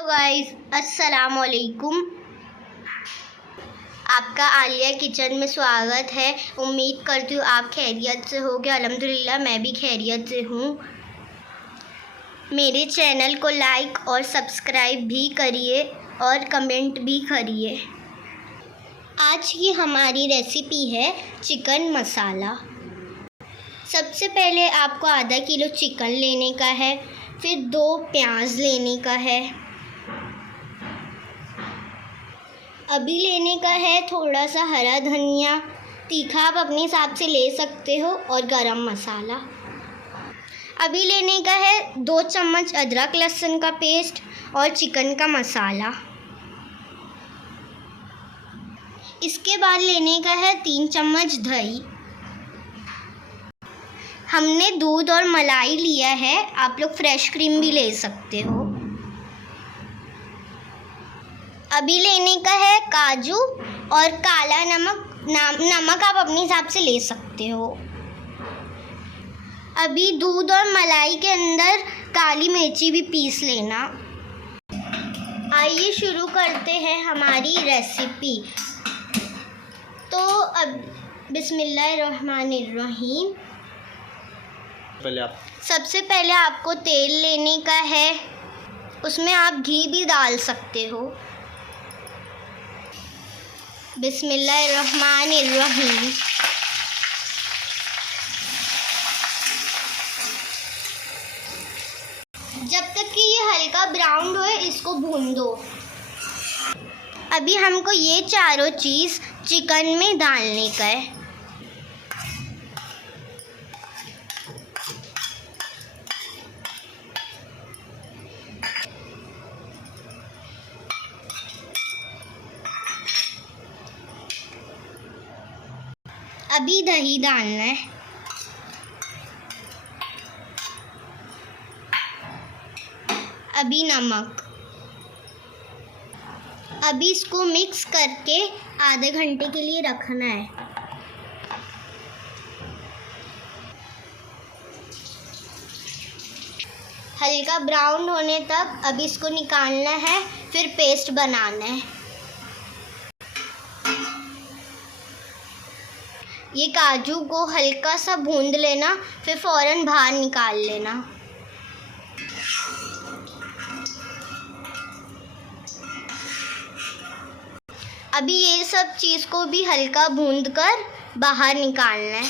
तो गाइस अस्सलाम वालेकुम। आपका आलिया किचन में स्वागत है। उम्मीद करती हूँ आप खैरियत से होगे। अल्हम्दुलिल्लाह मैं भी खैरियत से हूँ। मेरे चैनल को लाइक और सब्सक्राइब भी करिए और कमेंट भी करिए। आज की हमारी रेसिपी है चिकन मसाला। सबसे पहले आपको आधा किलो चिकन लेने का है, फिर 2 प्याज लेने का है। अभी लेने का है थोड़ा सा हरा धनिया, तीखा आप अपने हिसाब से ले सकते हो, और गरम मसाला। अभी लेने का है 2 चम्मच अदरक लहसुन का पेस्ट और चिकन का मसाला। इसके बाद लेने का है 3 चम्मच दही। हमने दूध और मलाई लिया है, आप लोग फ्रेश क्रीम भी ले सकते हो। अभी लेने का है काजू और काला नमक। नमक आप अपने हिसाब से ले सकते हो। अभी दूध और मलाई के अंदर काली मिर्ची भी पीस लेना। आइए शुरू करते हैं हमारी रेसिपी। तो अब बिस्मिल्लाहिर्रहमानिर्रहीम। सबसे पहले आपको तेल लेने का है, उसमें आप घी भी डाल सकते हो। बिस्मिल्लाहिर्रहमानिर्रहीम। जब तक कि ये हल्का ब्राउन हो इसको भून दो। अभी हमको ये चारों चीज़ चिकन में डालने का है। अभी दही डालना है। अभी नमक। अभी इसको मिक्स करके आधे घंटे के लिए रखना है। हल्का ब्राउन होने तक अभी इसको निकालना है, फिर पेस्ट बनाना है। ये काजू को हल्का सा भून लेना, फिर फ़ौरन बाहर निकाल लेना। अभी ये सब चीज़ को भी हल्का भून कर बाहर निकालना है।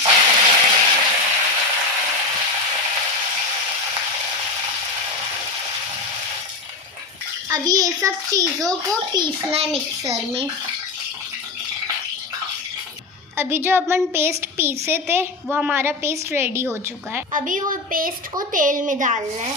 अभी ये सब चीज़ों को पीसना है मिक्सर में। अभी जो अपन पेस्ट पीसे थे वो हमारा पेस्ट रेडी हो चुका है। अभी वो पेस्ट को तेल में डालना है।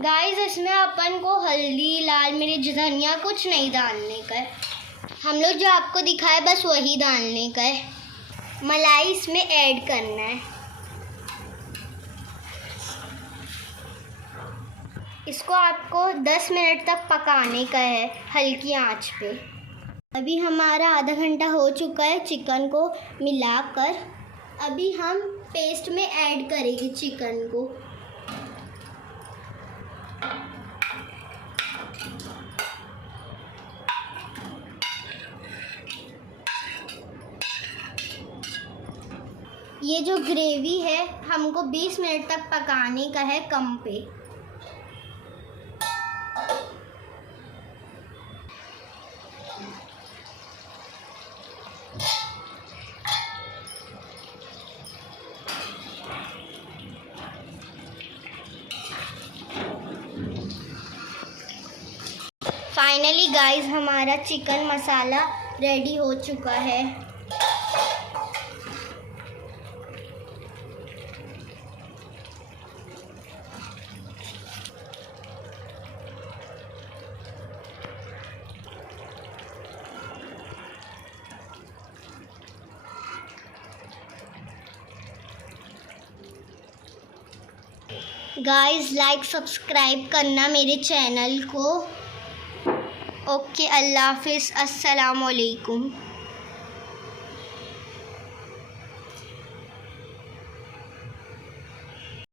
गाइस इसमें अपन को हल्दी, लाल मिर्च, धनिया कुछ नहीं डालने का है। हम लोग जो आपको दिखाए बस वही डालने का है। मलाई इसमें ऐड करना है। इसको आपको 10 मिनट तक पकाने का है हल्की आंच पे। अभी हमारा आधा घंटा हो चुका है चिकन को मिलाकर। अभी हम पेस्ट में ऐड करेंगे चिकन को। ये जो ग्रेवी है हमको 20 मिनट तक पकाने का है कम पे। फाइनली गाइस हमारा चिकन मसाला रेडी हो चुका है। गाइस लाइक सब्सक्राइब करना मेरे चैनल को। ओके, अल्लाह हाफिज़, अस्सलाम वालेकुम।